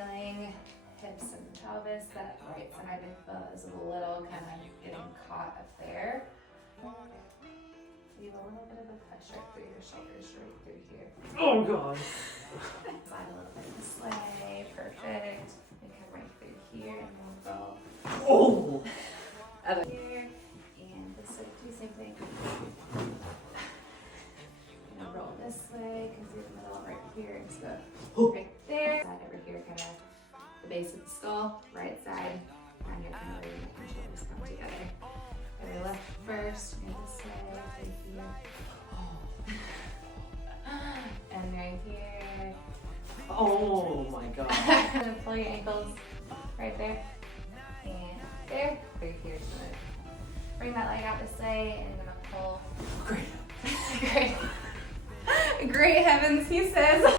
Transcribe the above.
feeling hips and pelvis. That right side I feel is a little kind of getting caught up there. Leave a little bit of a pressure through your shoulders right through here. Oh God. Slide a little bit this way. Perfect. And come right through here and we'll go Oh. here and this way. Do the same thing. And roll this way, come through the middle right here and just go right there. Side over here, kind of the base of the skull. Right side. And you're kind of where your neck and shoulders come together. Okay, left first. And this way. Right here. And right here. Oh my God. Gonna pull your ankles right there and there. Right here. So bring that leg out this way and gonna pull. Great. Great. Great heavens, he says.